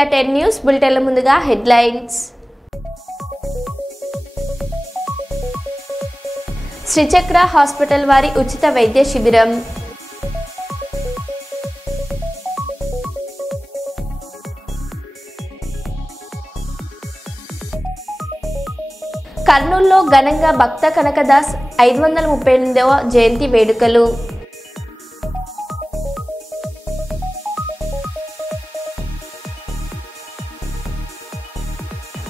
India 10 news బులెటిన్ల ముందుగా headlines. శ్రీచక్ర hospital వారి ఉచిత వైద్య శిబిరం. కర్నూలులో ఘనంగా భక్త కనకదాస్ 538వ జయంతి వేడుకలు.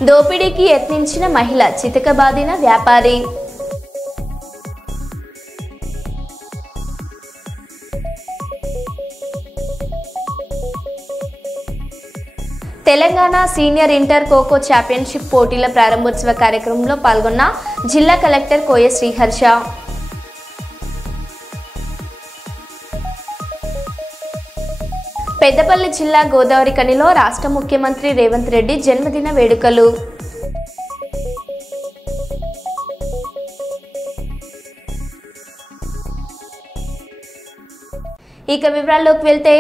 దోపిడీకి యత్నించిన మహిళ చితకబాదిన వ్యాపారి. Telangana senior inter kho kho championship పోటీల ప్రారంభోత్సవ కార్యక్రమంలో పాల్గొన్న జిల్లా కలెక్టర్ కోయ శ్రీహర్ష. పెద్దపల్లి జిల్లా గోదావరిఖనిలో రాష్ట్ర ముఖ్యమంత్రి రేవంత్ రెడ్డి జన్మదిన వేడుకలు. ఇక వివరాల్లోకి వెళ్తే,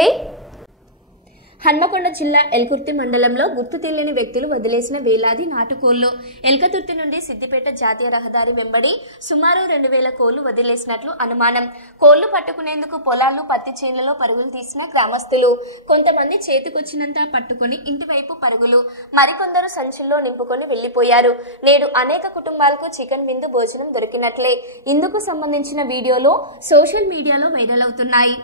హన్మకొండ జిల్లా ఎల్కుర్తి మండలంలో గుర్తు తెలియని వ్యక్తులు వదిలేసిన వేలాది నాటుకోళ్లు. ఎల్కతుర్తి నుండి సిద్దిపేట జాతీయ రహదారి వెంబడి సుమారు 2000 కోళ్లు వదిలేసినట్లు అనుమానం. కోళ్లు పట్టుకునేందుకు పొలాలు, పత్తి చేనులలో పరుగులు తీసిన గ్రామస్తులు. కొంతమంది చేతికొచ్చినంత పట్టుకుని ఇంటివైపు పరుగులు, మరికొందరు సంచుల్లో నింపుకొని వెళ్లిపోయారు. నేడు అనేక కుటుంబాలకు చికెన్ విందు భోజనం దొరికినట్లే. ఇందుకు సంబంధించిన వీడియోలు సోషల్ మీడియాలో వైరల్ అవుతున్నాయి.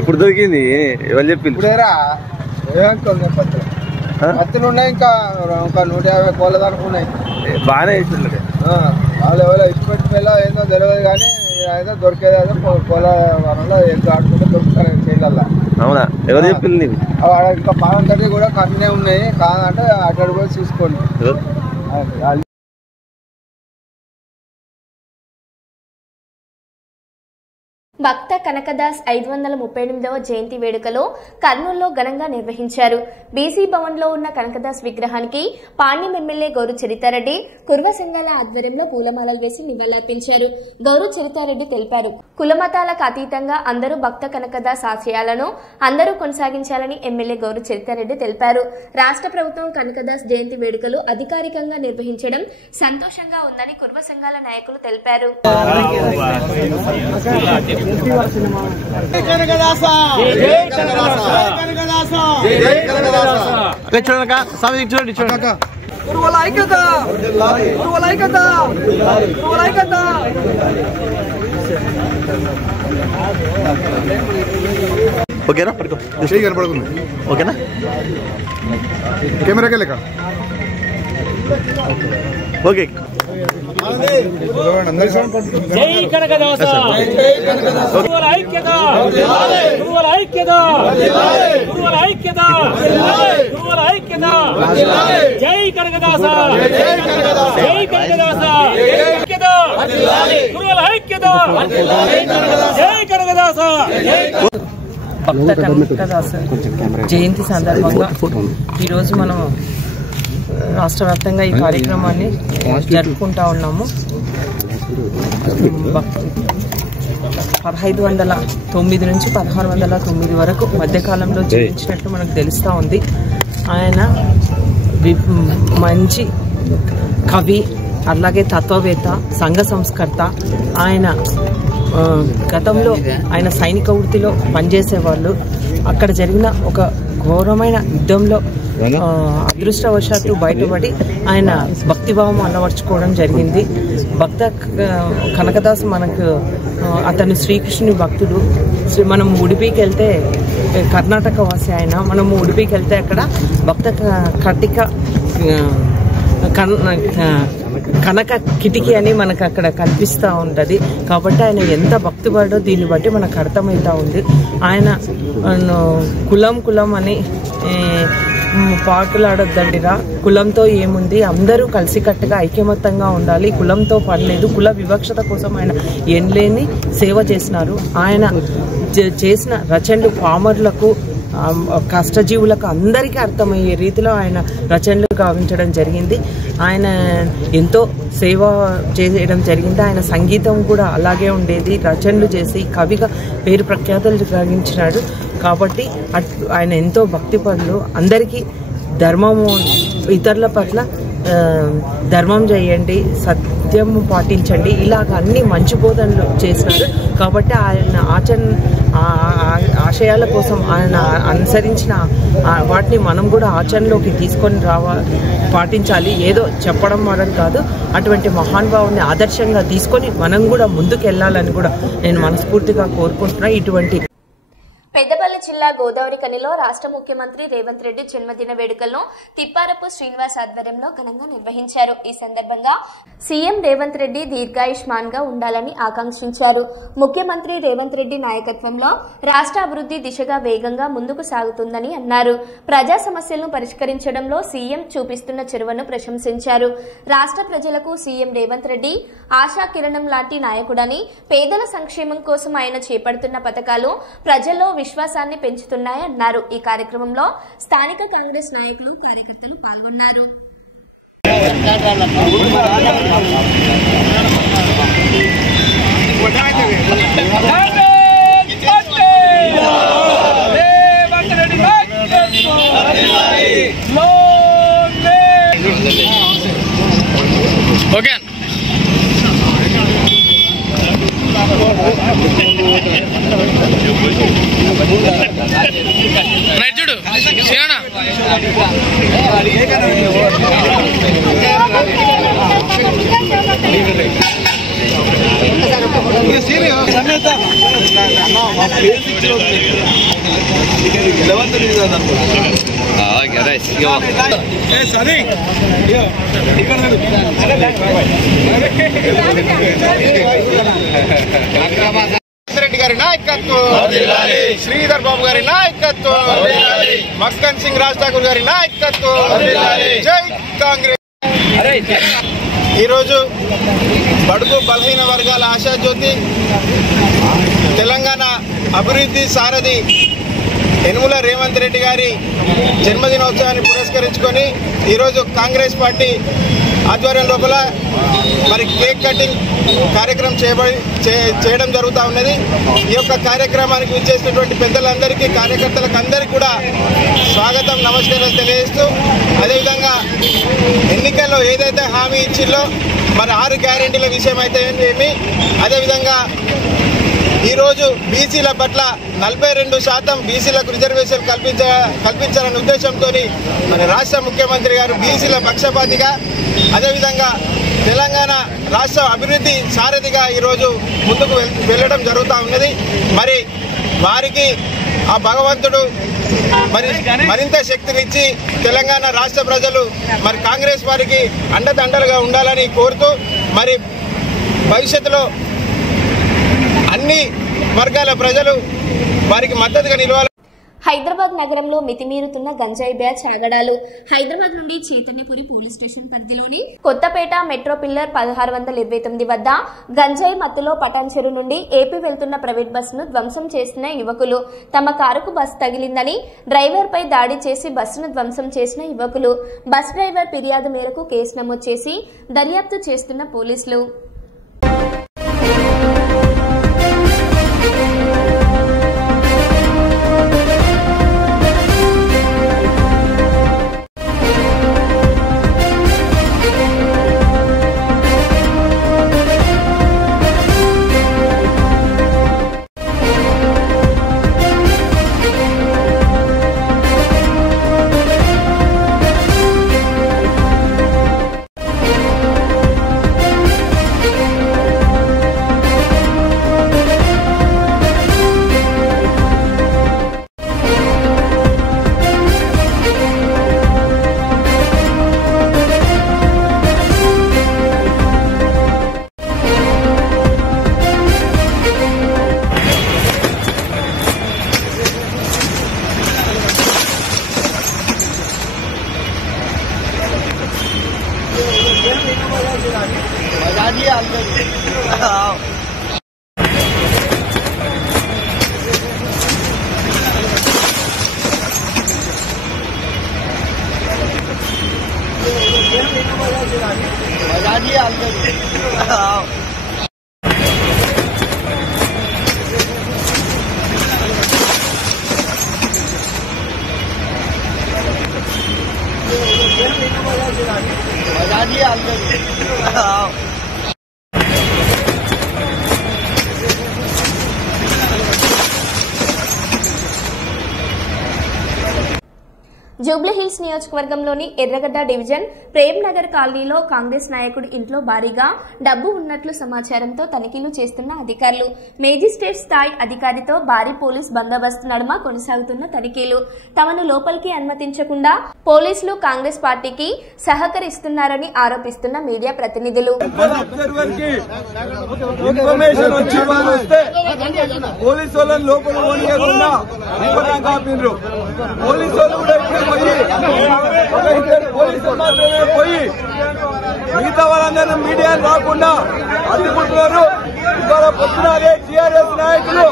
ఇప్పుడు దొరికింది ఎవరు చెప్పింది? పత్తులు ఉన్నాయి, ఇంకా 150 కోళ్ళ దాకా ఉన్నాయి. బాగానే ఇస్తుంది. వాళ్ళు ఎవరో ఇచ్చిపెట్టి పిల్ల ఏందో తెలియదు, కానీ ఏదో దొరికేది ఏదో కోళ్ళ వనంలో ఏందో ఆడుకుంటే దొరుకుతారు చేయాల. అవునా? ఎవరు చెప్పింది? ఇంకా పాలం తల్లి కూడా కన్నే ఉన్నాయి, కాదంటే అటు కూడా చూసుకోండి. భక్త కనకదాస్ 538వ జయంతి వేడుకలో కర్నూలులో ఘనంగా నిర్వహించారు. బీసీ భవన్లో ఉన్న కనకదాస్ విగ్రహానికి పాణ్యం ఎమ్మెల్యే గౌరు చరితారెడ్డి కుర్వ సంఘాల ఆధ్వర్యంలో పూలమాలలు వేసి నివాళులర్పించారు. గౌరు చరితారెడ్డి తెలిపారు, కులమతాలకు అతీతంగా అందరూ భక్త కనకదాస్ ఆశయాలను అందరూ కొనసాగించాలని ఎమ్మెల్యే గౌరు చరితారెడ్డి తెలిపారు. రాష్ట్ర ప్రభుత్వం కనకదాస్ జయంతి వేడుకలు అధికారికంగా నిర్వహించడం సంతోషంగా ఉందని కుర్వ సంఘాల నాయకులు తెలిపారు. ఓకేనా? కనపడుతుంది. ఓకేనా? కెమెరా కెళ్ళక ఓకే. జై కనకదాస, గురువుల ఐక్యత, గురువుల ఐక్యత, గురువుల ఐక్యత, గురువుల ఐక్యత. జై కనకదాస, జై కనకదాస, ఐక్యత, గురువుల ఐక్యత, జై కనకదాస. భక్త కనకదాస్ జయంతి సందర్భంగా ఈరోజు మనం రాష్ట్ర వ్యాప్తంగా ఈ కార్యక్రమాన్ని జరుపుకుంటా ఉన్నాము. 1509 నుంచి 1609 వరకు మధ్యకాలంలో జీవించినట్లు మనకు తెలుస్తూ ఉంది. ఆయన మంచి కవి, అలాగే తత్వవేత్త, సంఘ సంస్కర్త. ఆయన గతంలో ఆయన సైనిక వృత్తిలో పనిచేసేవాళ్ళు. అక్కడ జరిగిన ఒక ఘోరమైన యుద్ధంలో అదృష్టవశాత్తు బయటపడి ఆయన భక్తిభావం అలవర్చుకోవడం జరిగింది. భక్త కనకదాస్ మనకు అతను శ్రీకృష్ణుని భక్తుడు. మనం ఉడిపికి వెళ్తే కర్ణాటక వాసి ఆయన. మనము ఉడిపికి వెళ్తే అక్కడ భక్త కటిక కనక కిటికీ అని మనకు అక్కడ కనిపిస్తూ ఉంటుంది. కాబట్టి ఆయన ఎంత భక్తిపడో దీన్ని బట్టి మనకు అర్థమవుతూ ఉంది. ఆయన కులం అని పాకులాడొద్దండిరా, కులంతో ఏముంది, అందరూ కలిసికట్టుగా ఐక్యమత్యంగా ఉండాలి, కులంతో పనిలేదు, కుల వివక్షత కోసం ఆయన ఎనలేని సేవ చేసినారు. ఆయన చేసిన రచనలు పామరులకు, కష్టజీవులకు అందరికీ అర్థమయ్యే రీతిలో ఆయన రచనలు గావించడం జరిగింది. ఆయన ఎంతో సేవ చేయడం జరిగింది. ఆయన సంగీతం కూడా అలాగే ఉండేది. రచనలు చేసి కవిగా పేరు ప్రఖ్యాతులు గావించినాడు. కాబట్టి ఆయన ఎంతో భక్తిపరులు. అందరికీ ధర్మము, ఇతరుల పట్ల ధర్మం చేయండి, సత్యం పాటించండి, ఇలాగ అన్ని మంచి బోధనలు చేసినారు. కాబట్టి ఆయన ఆశయాల కోసం ఆయన అనుసరించిన వాటిని మనం కూడా ఆచరణలోకి తీసుకొని పాటించాలి. ఏదో చెప్పడం వరం కాదు, అటువంటి మహానుభావుని ఆదర్శంగా తీసుకొని మనం కూడా ముందుకు వెళ్ళాలని కూడా నేను మనస్ఫూర్తిగా కోరుకుంటున్నా. ఇటువంటి పెద్దపల్లి జిల్లా గోదావరిఖనిలో రాష్ట్ర ముఖ్యమంత్రి రేవంత్ రెడ్డి జన్మదిన వేడుకలను తిప్పారపు శ్రీనివాస్ ఆధ్వర్యంలో ఘనంగా నిర్వహించారు. ఈ సందర్భంగా సీఎం రేవంత్ రెడ్డి దీర్ఘాయుష్మాన్ గా ఉండాలని ఆకాంక్షించారు. ముఖ్యమంత్రి రేవంత్ రెడ్డి నాయకత్వంలో రాష్ట్ర అభివృద్ధి దిశగా వేగంగా ముందుకు సాగుతుందని అన్నారు. ప్రజా సమస్యలను పరిష్కరించడంలో సీఎం చూపిస్తున్న చొరవను ప్రశంసించారు. రాష్ట్ర ప్రజలకు సీఎం రేవంత్ రెడ్డి ఆశా కిరణం లాంటి నాయకుడని, పేదల సంక్షేమం కోసం ఆయన చేపడుతున్న పథకాలు ప్రజల్లో విశ్వాసాన్ని పెంచుతున్నాయన్నారు. ఈ కార్యక్రమంలో స్థానిక కాంగ్రెస్ నాయకులు, కార్యకర్తలు పాల్గొన్నారు. చూడు రెడ్డి గారి నాయకత్వం, శ్రీధర్ బాబు గారి నాయకత్వం, మక్కన్ సింగ్ రాజ్ ఠాకూర్ గారి నాయకత్వం, జై కాంగ్రెస్. ఈరోజు బడుగు బలహీన వర్గాల ఆశాజ్యోతి, తెలంగాణ అభివృద్ధి సారథి యనుమల రేవంత్ రెడ్డి గారి జన్మదినోత్సవాన్ని పురస్కరించుకొని ఈరోజు కాంగ్రెస్ పార్టీ ఆధ్వర్యం లోపల మరి కేక్ కటింగ్ కార్యక్రమం చేయడం జరుగుతూ ఉన్నది. ఈ యొక్క కార్యక్రమానికి విచ్చేసినటువంటి పెద్దలందరికీ, కార్యకర్తలకు అందరికీ కూడా స్వాగతం, నమస్కారం తెలియజేస్తూ, అదేవిధంగా ఎన్నికల్లో ఏదైతే హామీ ఇచ్చిందో మరి 6 గ్యారెంటీల విషయం అయితే ఏమి, అదేవిధంగా ఈరోజు బీసీల పట్ల 42% బీసీలకు రిజర్వేషన్ కల్పించాలనే ఉద్దేశంతో మన రాష్ట్ర ముఖ్యమంత్రి గారు బీసీల పక్షపాతిగా, అదేవిధంగా తెలంగాణ రాష్ట్ర అభివృద్ధి సారథిగా ఈరోజు ముందుకు వెళ్ళడం జరుగుతూ ఉన్నది. మరి వారికి ఆ భగవంతుడు మరింత శక్తినిచ్చి తెలంగాణ రాష్ట్ర ప్రజలు మరి కాంగ్రెస్ వారికి అండదండలుగా ఉండాలని కోరుతూ, మరి భవిష్యత్తులో అన్ని వర్గాల ప్రజలు వారికి మద్దతుగా నిలవాలి. హైదరాబాద్ నగరంలో మితిమీరుతున్న గంజాయి బ్యాచ్ ఆగడాలు. హైదరాబాద్ నుండి చైతన్యపురి పోలీస్ స్టేషన్ పరిధిలోని కొత్తపేట మెట్రో పిల్లర్ 1629 వద్ద గంజాయి మత్తులో పటాన్చెరు నుండి ఏపీ వెళ్తున్న ప్రైవేట్ బస్సును ధ్వంసం చేసిన యువకులు. తమ కారుకు బస్సు తగిలిందని డ్రైవర్ పై దాడి చేసి బస్సును ధ్వంసం చేసిన యువకులు. బస్ డ్రైవర్ ఫిర్యాదు మేరకు కేసు నమోదు చేసి దర్యాప్తు చేస్తున్న పోలీసులు. జూబ్లీహిల్స్ నియోజకవర్గంలోని ఎర్రగడ్డ డివిజన్ ప్రేమ్ నగర్ కాలనీలో కాంగ్రెస్ నాయకుడి ఇంట్లో భారీగా డబ్బు ఉన్నట్లు సమాచారంతో తనిఖీలు చేస్తున్న అధికారులు. మేజిస్ట్రేట్ స్థాయి అధికారితో భారీ పోలీస్ బందోబస్తు నడుమ కొనసాగుతున్న తనిఖీలు. తమను లోపలికి అనుమతించకుండా పోలీసులు కాంగ్రెస్ పార్టీకి సహకరిస్తున్నారని ఆరోపిస్తున్న మీడియా ప్రతినిధులు. పోలీసులు మాత్రమే పోయి మిగతా వాళ్ళందరూ మీడియా రాకుండా అడ్డుకుంటున్నారు. ఇవాళ పొద్దునారే టీఆర్ఎస్ నాయకులు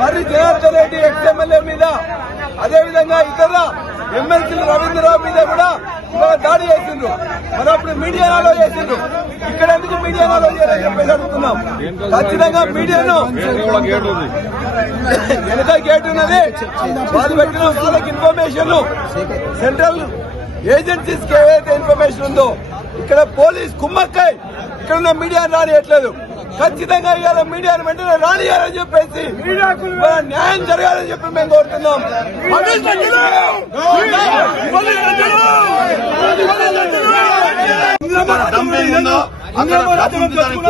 మరి జనార్దన్ రెడ్డి ఎక్స్ఎమ్మెల్యే మీద, అదేవిధంగా ఇతర ఎమ్మెల్సీలు రవీంద్రరావు మీద కూడా ఇవాళ దాడి చేసిండ్రు. మరి అప్పుడు మీడియా నాలో చేసిండ్రు. ఇక్కడ ఎందుకు మీడియా నాలో చేయాలని చెప్పేసి అడుగుతున్నాం. ఖచ్చితంగా మీడియాను వెనక గేట్ ఉన్నది, వాళ్ళు పెట్టిన వాళ్ళకి ఇన్ఫర్మేషన్ సెంట్రల్ ఏజెన్సీస్ కి ఏదైతే ఇన్ఫర్మేషన్ ఉందో ఇక్కడ పోలీస్ కుమ్మక్కై ఇక్కడ ఉన్న మీడియాను రానియట్లేదు. ఖచ్చితంగా ఇవాళ మీడియాను వెంటనే రానియాలని చెప్పేసి న్యాయం జరగాలని చెప్పి మేము కోరుతున్నాం.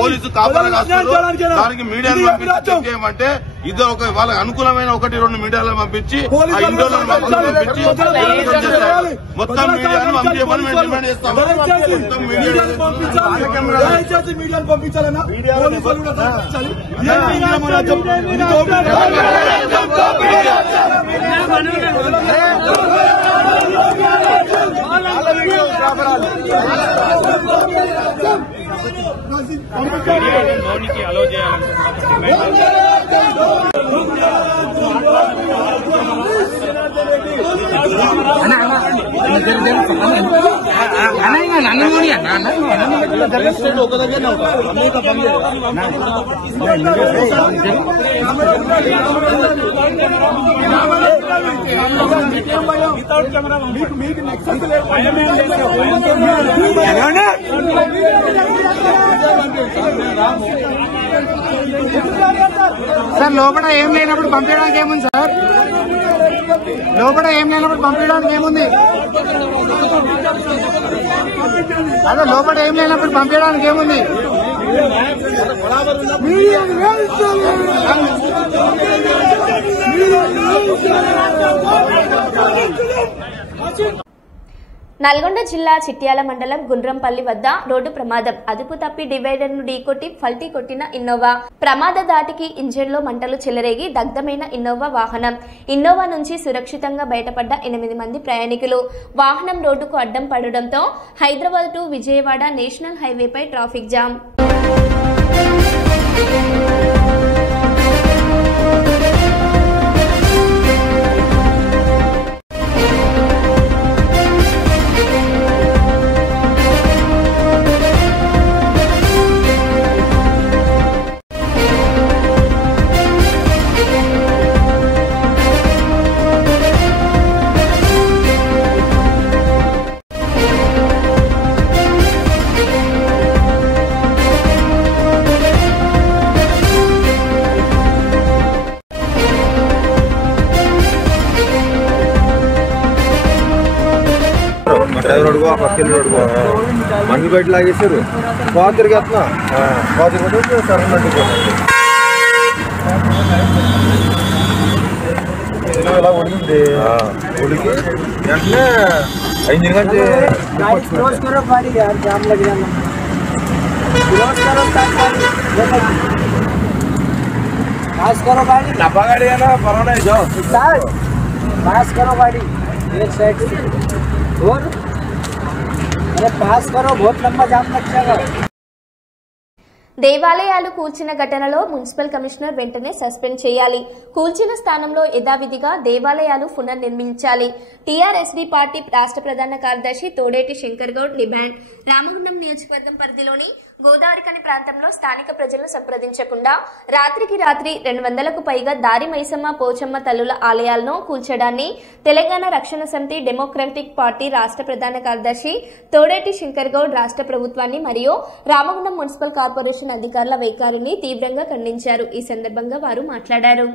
పోలీసు కాపాడు దానికి మీడియాను పంపించి ఏమంటే ఇద్దరు ఒక వాళ్ళకి అనుకూలమైన 1-2 మీడియాలను పంపించి ఆ ఇండోలను పంపించి మొత్తం మీడియాను పంపించమని మేము డిమాండ్ చేస్తాం. మొత్తం మీడియాను పంపించాలన్నా అలో చేయాలి. ఒక దగ్గర సార్ లోపల ఏం లేనప్పుడు పంపించడానికి ఏముంది సార్? లోపల ఏం లేనప్పుడు పంపించడానికి ఏముంది? అదే లోపల ఏం లేనప్పుడు పంపించడానికి ఏముంది? నల్గొండ జిల్లా చిట్యాల మండలం గుండ్రంపల్లి వద్ద రోడ్డు ప్రమాదం. అదుపు తప్పి డివైడర్ ను ఢీకొట్టి పల్టీ కొట్టిన ఇన్నోవా. ప్రమాద దాటికి ఇంజిన్లో మంటలు చెలరేగి దగ్ధమైన ఇన్నోవా వాహనం. ఇన్నోవా నుంచి సురక్షితంగా బయటపడ్డ 8 మంది ప్రయాణికులు. వాహనం రోడ్డుకు అడ్డం పడడంతో హైదరాబాద్ టు విజయవాడ నేషనల్ హైవేపై ట్రాఫిక్ జామ్. రోడ్డుకో పక్కన రోడ్డుకో మంది బయట లాగేశారు. పోతరికి ఎత్తున్నా పోతరికి సరన్నట్టు ఇలా ఉడికింది. ఉడికి వెంటనే 5 గంటలు डब्बा गाड़ी है ना पराना है जो पास करो गाड़ी एक साइड से और अरे पास करो बहुत लंबा जाम लग जाएगा. దేవాలయాలు కూల్చిన ఘటనలో మున్సిపల్ కమిషనర్ వెంటనే సస్పెండ్ చేయాలి. కూల్చిన స్థానంలో యథావిధిగా దేవాలయాలు పునర్నిర్మించాలి. టీఆర్ఎస్బీ పార్టీ రాష్ట్ర ప్రధాన కార్యదర్శి తోడేటి శంకర్ గౌడ్ డిమాండ్. రామగుండం నియోజకవర్గం పరిధిలోని గోదావరికని ప్రాంతంలో స్థానిక ప్రజలను సంప్రదించకుండా రాత్రికి రాత్రి 200కు పైగా దారి మైసమ్మ పోచమ్మ తల్లుల ఆలయాలను కూల్చడాన్ని తెలంగాణ రక్షణ సమితి డెమోక్రటిక్ పార్టీ రాష్ట్ర ప్రధాన కార్యదర్శి తోడేటి శంకర్ గౌడ్ రాష్ట్ర ప్రభుత్వాన్ని మరియు రామగుండం మున్సిపల్ కార్పొరేషన్ అధికారుల వైఖరిని తీవ్రంగా ఖండించారు. ఈ సందర్భంగా వారు మాట్లాడారు.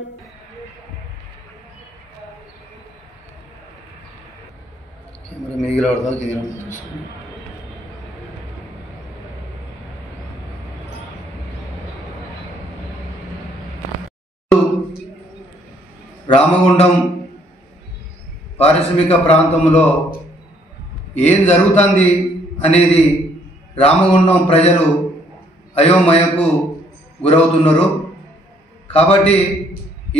రామగుండం పారిశ్రామిక ప్రాంతంలో ఏం జరుగుతుంది అనేది రామగుండం ప్రజలు అయోమయకు గురవుతున్నారు. కాబట్టి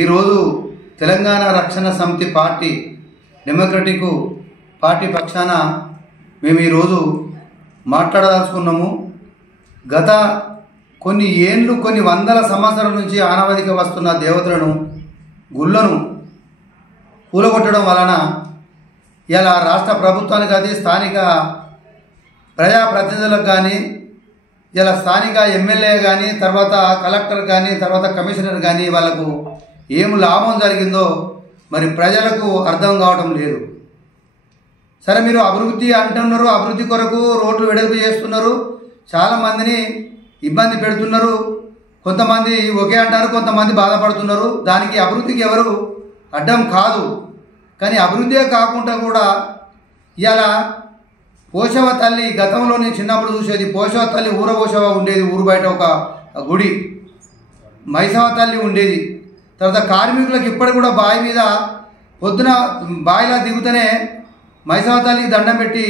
ఈరోజు తెలంగాణ రక్షణ సమితి పార్టీ డెమోక్రటిక్ పార్టీ పక్షాన మేము ఈరోజు మాట్లాడదలుచుకున్నాము. గత కొన్ని ఏండ్లు కొన్ని వందల సంవత్సరాల నుంచి ఆనవాదిక వస్తున్న దేవతలను గుళ్ళను కూలగొట్టడం వలన ఇలా రాష్ట్ర ప్రభుత్వానికి అది స్థానిక ప్రజాప్రతినిధులకు కానీ ఇలా స్థానిక ఎమ్మెల్యే కానీ తర్వాత కలెక్టర్ కానీ తర్వాత కమిషనర్ కానీ వాళ్ళకు ఏం లాభం జరిగిందో మరి ప్రజలకు అర్థం కావడం లేదు. సరే మీరు అభివృద్ధి అంటున్నారు, అభివృద్ధి కొరకు రోడ్లు వెడల్పు చేస్తున్నారు, చాలామందిని ఇబ్బంది పెడుతున్నారు, కొంతమంది ఒకే అంటారు, కొంతమంది బాధపడుతున్నారు. దానికి అభివృద్ధికి ఎవరు అడ్డం కాదు. కానీ అభివృద్ధే కాకుండా కూడా ఇలా పోషవ తల్లి గతంలో నేను చిన్నప్పుడు చూసేది పోషవ తల్లి ఊరపోషవ ఉండేది, ఊరు బయట ఒక గుడి మైసవ తల్లి ఉండేది. తర్వాత కార్మికులకు ఇప్పటికి కూడా బావి మీద పొద్దున బావిలా దిగుతూనే మైసవ తల్లికి దండం పెట్టి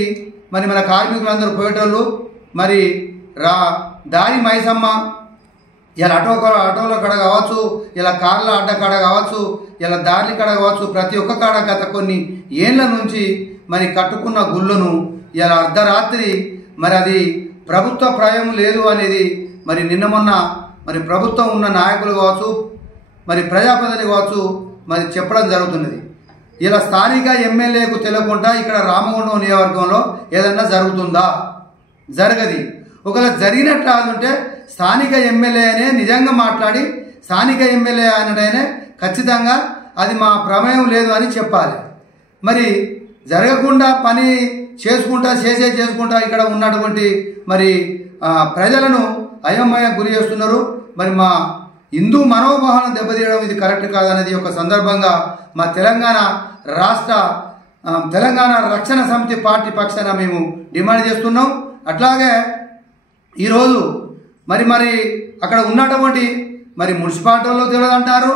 మరి మన కార్మికులందరూ పోయేటోళ్ళు. మరి దారి మైసమ్మ ఇలా ఆటోల కాడ కావచ్చు, ఇలా కార్ల అడ్డ కాడ కావచ్చు, ఇలా దారి కాడ కావచ్చు, ప్రతి ఒక్క కాడ గత కొన్ని ఏళ్ల నుంచి మరి కట్టుకున్న గుళ్ళను ఇలా అర్ధరాత్రి మరి అది ప్రభుత్వ ప్రాయం లేదు అనేది మరి నిన్న మొన్న మరి ప్రభుత్వం ఉన్న నాయకులు కావచ్చు, మరి ప్రజాప్రతినిధులు కావచ్చు మరి చెప్పడం జరుగుతున్నది. ఇలా స్థానిక ఎమ్మెల్యేకు తెలియకుండా ఇక్కడ రామగుండం నియోజకవర్గంలో ఏదన్నా జరుగుతుందా? జరగది. ఒకవేళ జరిగినట్లు ఆదుంటే స్థానిక ఎమ్మెల్యేనే నిజంగా మాట్లాడి స్థానిక ఎమ్మెల్యే అయినటైనా ఖచ్చితంగా అది మా ప్రమేయం లేదు అని చెప్పాలి. మరి జరగకుండా పని చేసుకుంటా ఇక్కడ ఉన్నటువంటి మరి ప్రజలను అయోమయం గురి చేస్తున్నారు. మరి మా హిందూ మనోభావాలను దెబ్బతీయడం ఇది కరెక్ట్ కాదనేది ఒక సందర్భంగా మా తెలంగాణ రక్షణ సమితి పార్టీ పక్షాన మేము డిమాండ్ చేస్తున్నాం. అట్లాగే ఈరోజు మరి అక్కడ ఉన్నటువంటి మరి మున్సిపాలిటీలో తెలియదంటారు,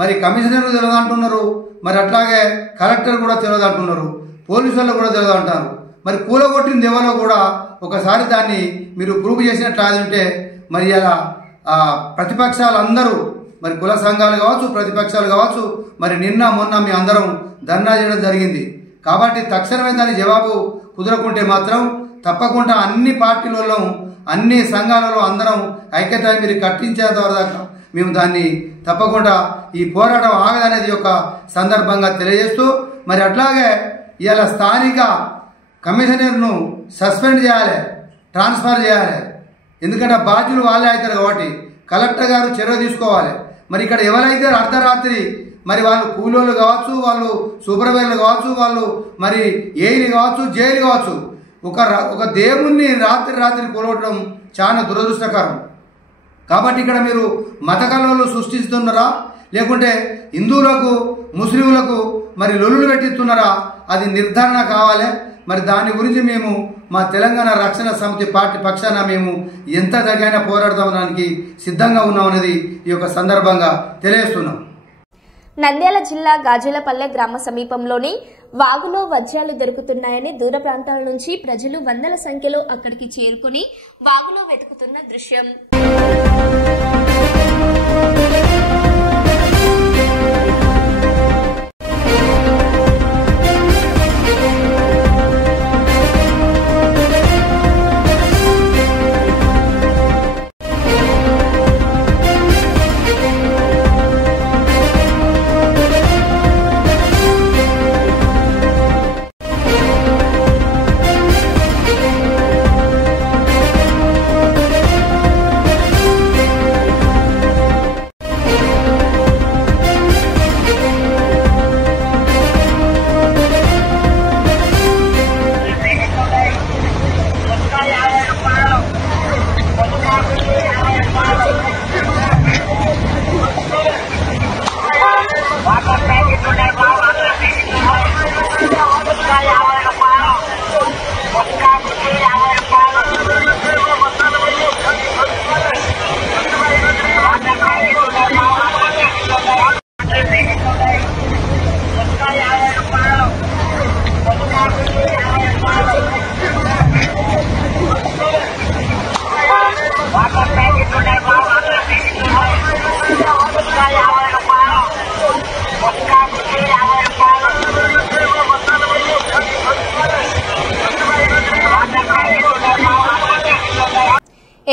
మరి కమిషనర్ తెలియదంటున్నారు, మరి అట్లాగే కలెక్టర్ కూడా తెలియదంటున్నారు, పోలీసు వాళ్ళు కూడా తెలియదంటారు. మరి కూలగొట్టింది ఎవరో కూడా ఒకసారి దాన్ని మీరు ప్రూవ్ చేసినట్లు ఉంటే మరి ఇలా ప్రతిపక్షాలందరూ మరి కుల సంఘాలు కావచ్చు, ప్రతిపక్షాలు కావచ్చు, మరి నిన్న మొన్న మీ అందరం ధర్నా చేయడం జరిగింది. కాబట్టి తక్షణమే దాని జవాబు కుదరకుంటే మాత్రం తప్పకుండా అన్ని పార్టీలలో అన్ని సంఘాలలో అందరం ఐక్యత మీరు కట్టించేంత వరకు మేము దాన్ని తప్పకుండా ఈ పోరాటం ఆగదనేది ఒక సందర్భంగా తెలియజేస్తూ మరి అట్లాగే ఇవాళ స్థానిక కమిషనర్ను సస్పెండ్ చేయాలి, ట్రాన్స్ఫర్ చేయాలి. ఎందుకంటే బాధ్యులు వాళ్ళే అవుతారు కాబట్టి కలెక్టర్ గారు చర్య తీసుకోవాలి. మరి ఇక్కడ ఎవరైతే అర్ధరాత్రి మరి వాళ్ళు కూలోళ్ళు కావచ్చు, వాళ్ళు సూపర్వైజర్లు కావచ్చు, వాళ్ళు మరి ఏఈలు కావచ్చు, జైలు కావచ్చు, ఒక దేవుణ్ణి రాత్రి కూలవడం చాలా దురదృష్టకరం. కాబట్టి ఇక్కడ మీరు మత కలవలు సృష్టిస్తున్నారా లేకుంటే హిందువులకు ముస్లింలకు మరి లొల్లులు పెట్టిస్తున్నారా అది నిర్ధారణ కావాలి. మరి దాని గురించి మేము మా తెలంగాణ రక్షణ సమితి పార్టీ పక్షాన మేము ఎంత దగ్గరైనా పోరాడడానికి సిద్ధంగా ఉన్నామనేది ఈ యొక్క సందర్భంగా తెలియజేస్తున్నాం. నంద్యాల జిల్లా గాజులపల్లె గ్రామ సమీపంలోని వాగులో వజ్రాలు దొరుకుతున్నాయని దూర ప్రాంతాల నుంచి ప్రజలు వందల సంఖ్యలో అక్కడికి చేరుకుని వాగులో వెతుకుతున్న దృశ్యం.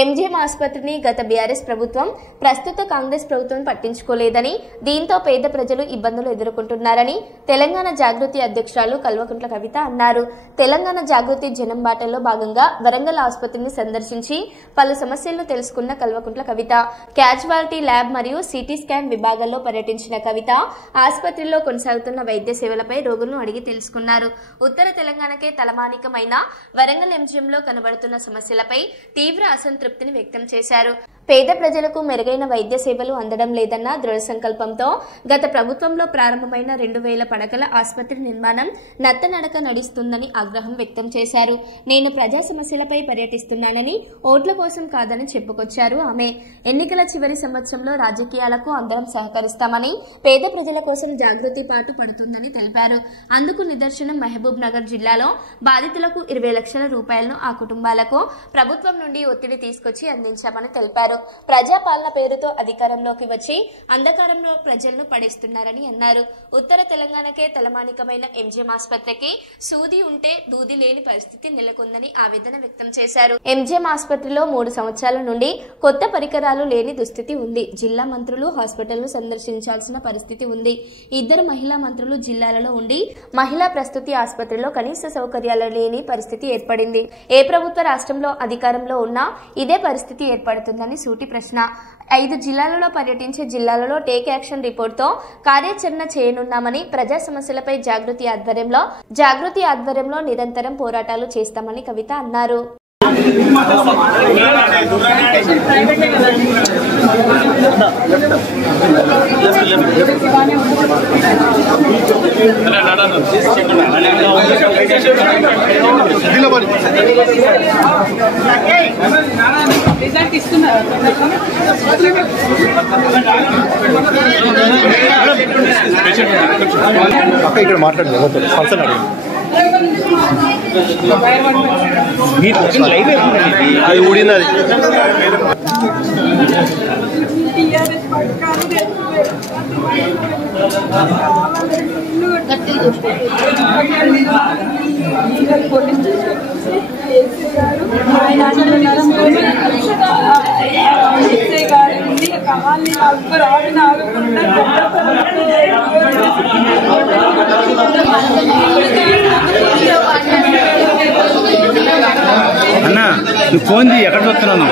ఎంజీఎం ఆసుపత్రిని గత బీఆర్ఎస్ ప్రభుత్వం ప్రస్తుత కాంగ్రెస్ ప్రభుత్వం పట్టించుకోలేదని, దీంతో పేద ప్రజలు ఇబ్బందులు ఎదుర్కొంటున్నారని తెలంగాణ జాగృతి అధ్యక్షురాలు కల్వకుంట్ల కవిత అన్నారు. తెలంగాణ జాగృతి జనం బాటలో భాగంగా వరంగల్ ఆసుపత్రిని సందర్శించి పలు సమస్యలను తెలుసుకున్న కల్వకుంట్ల కవిత క్యాజువాలిటీ ల్యాబ్ మరియు సిటీ స్కాన్ విభాగాల్లో పర్యటించిన కవిత ఆసుపత్రిలో కొనసాగుతున్న వైద్య సేవలపై రోగులను అడిగి తెలుసుకున్నారు. ఉత్తర తెలంగాణకే తలమానికమైన వరంగల్ ఎంజీఎంలో కనబడుతున్న సమస్యలపై తీవ్ర అసంతృప్తిని వ్యక్తం చేశారు. పేద ప్రజలకు మెరుగైన వైద్య సేవలు అందడం లేదన్న దృఢ సంకల్పంతో గత ప్రభుత్వంలో ప్రారంభమైన 2000 పడకల ఆసుపత్రి నిర్మాణం నత్తనడక నడుస్తుందని ఆగ్రహం వ్యక్తం చేశారు. నేను ప్రజా సమస్యలపై పర్యటిస్తున్నానని, ఓట్ల కోసం కాదని చెప్పుకొచ్చారు ఆమె. ఎన్నికల చివరి సంవత్సరంలో రాజకీయాలకు అందరం సహకరిస్తామని, పేద ప్రజల కోసం జాగృతి పాటు పడుతుందని తెలిపారు. అందుకు నిదర్శనం మహబూబ్ నగర్ జిల్లాలో బాధితులకు 20 లక్షల రూపాయలను ఆ కుటుంబాలకు ప్రభుత్వం నుండి ఒత్తిడి తీసుకొచ్చి అందించామని తెలిపారు. ప్రజాపాలన పేరుతో అధికారంలోకి వచ్చి అంధకారంలో ప్రజలను పడేస్తున్నారని అన్నారు. ఉత్తర తెలంగాణకే తలమానికమైన ఎంజీఎం ఆసుపత్రికి సూది ఉంటే దూది లేని పరిస్థితి నెలకొందని ఆవేదన వ్యక్తం చేశారు. ఎంజీఎం ఆసుపత్రిలో 3 సంవత్సరాల నుండి కొత్త పరికరాలు లేని దుస్థితి ఉంది. జిల్లా మంత్రులు హాస్పిటల్ను సందర్శించాల్సిన పరిస్థితి ఉంది. 2 మహిళా మంత్రులు జిల్లాలలో ఉండి మహిళా ప్రసూతి ఆసుపత్రిలో కనీస సౌకర్యాలు లేని పరిస్థితి ఏర్పడింది. ఏ ప్రభుత్వ రాష్ట్రంలో అధికారంలో ఉన్నా ఇదే పరిస్థితి ఏర్పడుతుందని సూటి ప్రశ్న. 5 జిల్లాలలో పర్యటించే జిల్లాలలో టేక్ యాక్షన్ రిపోర్ట్తో కార్యాచరణ చేయనున్నామని, ప్రజా సమస్యలపై జాగృతి ఆధ్వర్యంలో నిరంతరం పోరాటాలు చేస్తామని కవిత అన్నారు. ఇక్కడ మాట్లాడలేదు అది ఊడినది. అన్నా నువ్వు ఫోన్ చేయి, ఎక్కడ చూస్తున్నాను?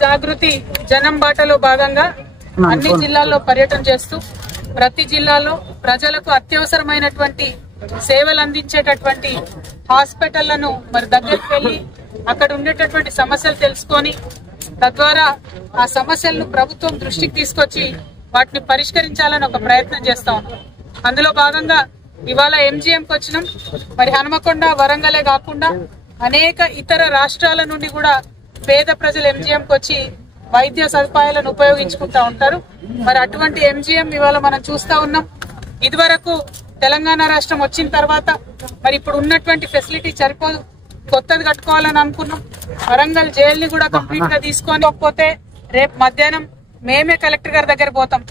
జాగృతి జనం బాటలో భాగంగా అన్ని జిల్లాల్లో పర్యటన చేస్తూ ప్రతి జిల్లాలో ప్రజలకు అత్యవసరమైనటువంటి సేవలు అందించేటటువంటి హాస్పిటళ్లను మరి దగ్గరికి వెళ్లి అక్కడ ఉండేటటువంటి సమస్యలు తెలుసుకొని తద్వారా ఆ సమస్యలను ప్రభుత్వం దృష్టికి తీసుకొచ్చి వాటిని పరిష్కరించాలని ఒక ప్రయత్నం చేస్తా ఉన్నాం. అందులో భాగంగా ఇవాళ ఎంజీఎంకి వచ్చినాం. మరి హనుమకొండ, వరంగలే కాకుండా అనేక ఇతర రాష్ట్రాల నుండి కూడా పేద ప్రజలు ఎంజీఎంకి వచ్చి వైద్య సదుపాయాలను ఉపయోగించుకుంటా ఉంటారు. మరి అటువంటి ఎంజీఎం ఇవాళ మనం చూస్తా ఉన్నాం. ఇదివరకు తెలంగాణ రాష్ట్రం వచ్చిన తర్వాత మరి ఇప్పుడు ఉన్నటువంటి ఫెసిలిటీ సరిపోదు, కొత్తది కట్టుకోవాలని అనుకున్నాం. వరంగల్ జైల్ని కూడా కంప్లీట్ గా తీసుకొని పోతే రేపు మధ్యాహ్నం మేమే కలెక్టర్ గారి దగ్గర పోతాం.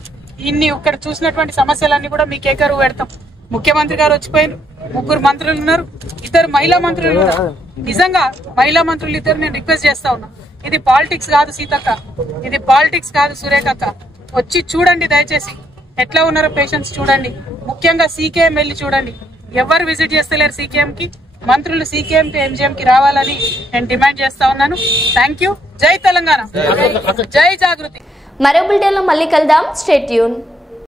ఇక్కడ చూసినటువంటి సమస్యలన్నీ కూడా మీ కేకరు పెడతాం. ముఖ్యమంత్రి గారు వచ్చిపోయారు, 3 మంత్రులు ఉన్నారు, 2 మహిళా మంత్రులు ఉన్నారు. నిజంగా మహిళా మంత్రులు 2 నేను రిక్వెస్ట్ చేస్తా ఉన్నా, ఇది పాలిటిక్స్ కాదు సీతక్క, ఇది పాలిటిక్స్ కాదు సురేఖక్క. వచ్చి చూడండి దయచేసి ఎట్లా ఉన్నారో పేషెంట్స్ చూడండి. ముఖ్యంగా సీకేఎం వెళ్ళి చూడండి. ఎవరు విజిట్ చేస్తలేరు సీకేఎం కి. మంత్రులు సీకేఎం కి ఎంజీఎం కి రావాలని నేను డిమాండ్ చేస్తా ఉన్నాను. Thank you. జై తెలంగాణ, జై జాగృతి. మరో బులెటిన్లో మళ్ళీ కలుద్దాం. Stay tune.